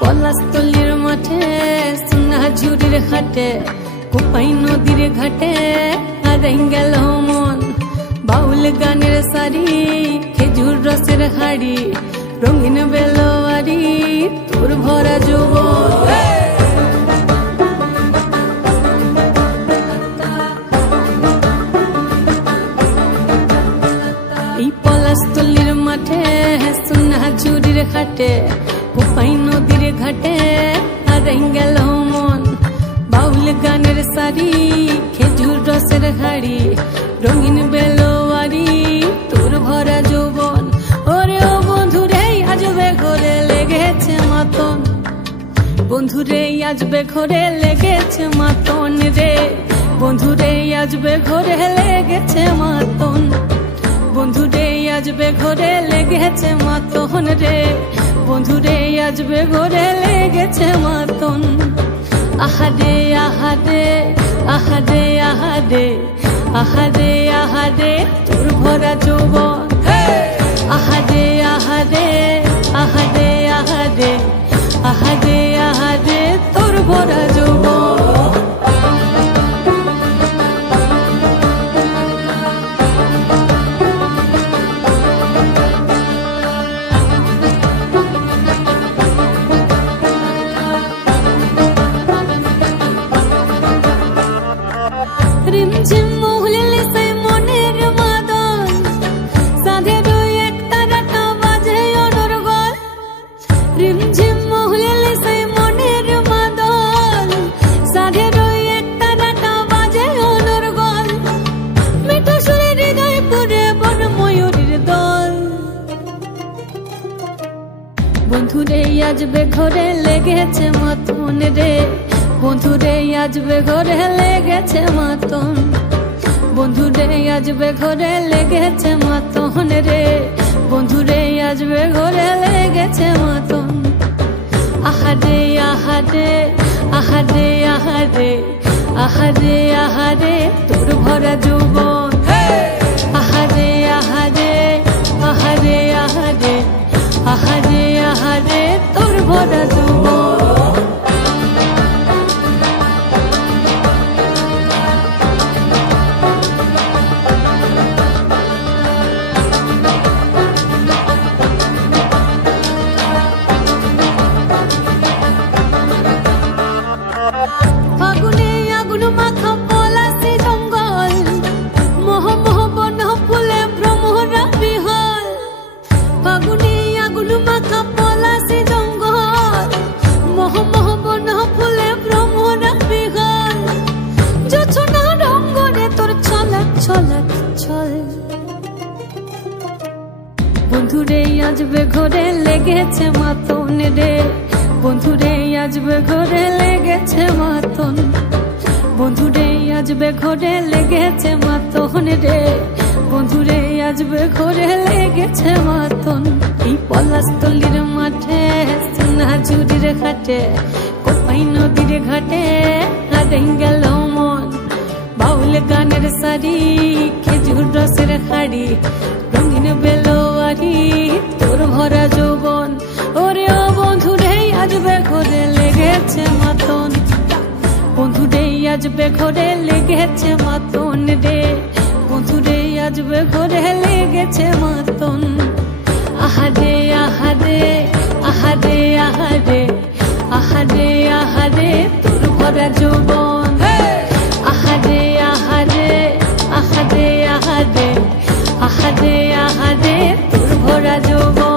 পলাশতলির মাঠে সোনাঝুরির ঘাটে কোপাই নদীর ঘাটে হারাই গেল মন বাউল গানের সারি খেজুর রসের হাড়ি রঙিন বেলোয়ারি তোর ভরা যৌবন এই পলাশতলির মাঠে সোনাঝুরির ঘাটে কোপাই নদীর ঘাটে হারাই গেল মন বাউল গানের সারি খেজুর রসের হাড়ি রঙিন বেলোয়ারি তোর ভরা যৌবন ওরে ও বন্ধুরে আজবে ঘরে লেগেছে মাতন বন্ধুরে আজবে ঘরে লেগেছে মাতন রে বন্ধুরে আজবে ঘরে লেগেছে মাতন বন্ধুরে আজবে ঘরে লেগেছে মাতন রে বন্ধুরে আজবে ঘরে লেগেছে মাতন আহারে আহারে আহারে আহারে আহারে আহারে তোর ভরা যৌবন আহারে আহারে আহারে আহারে আহারে আহারে তোর ভরা যৌবন রিমঝিম মহুলিলে সে মনের মাদন সাধের এক তারাটা বাজে অনর্গল রিমঝিম মহুলিলে সে মনের মাদন সাধের এক তারাটা বাজে অনর্গল মিঠা সুরে হৃদয় পুরে বন ময়ূরীর দল বন্ধুরে আজবে ঘরে লেগেছে মাতন রে বন্ধুরে আজবে ঘরে লেগেছে মাতন বন্ধুরে আজবে ঘরে লেগেছে মাতন রে বন্ধুরে আজবে ঘরে লেগেছে মাতন আহারে আহারে আহারে আহারে আহারে আহারে তোর ভরা যৌবন আহারে আহারে আহারে আহারে আহারে আহারে তোর ভরা যৌবন ফাগুনে আগুন মাখা পলাশি জঙ্গল মোহ মোহ বন ফুলে ভ্রমরা বিহল ফাগুনে আগুন মাখা পলাশি জঙ্গল মোহ মোহ বন ফুলে ভ্রমরা বিহল জোছনা রঙ্গনে তোর ছলক ছলক ছল বন্ধুরে আজবে ঘরে লেগেছে মাতন রে বন্ধুরে আজবে ঘরে লেগেছে মাতন বন্ধুরে আজবে ঘরে লেগেছে মাতন রে বন্ধুরে আজবে ঘরে লেগেছে মাতন এই পলাশতলির মাঠে সোনাঝুরির ঘাটে কোপাই নদীর ঘাটে হারাই গেল মন বাউল গানের সারি খেজুর রসের হাড়ি রঙিন বেলোয়ারি তোর ভরা যৌবন ওরে ও বন্ধুরে আজবে ঘরে লেগেছে মাতন বন্ধুরে আজবে ঘরে লেগেছে মাতন রে বন্ধুরে আজবে ঘরে লেগেছে মাতন আহারে আহারে আহারে আহারে আহারে আহারে তোর ভরা যৌবন আহারে আহারে আহারে আহারে আহারে আহারে তোর ভরা যৌবন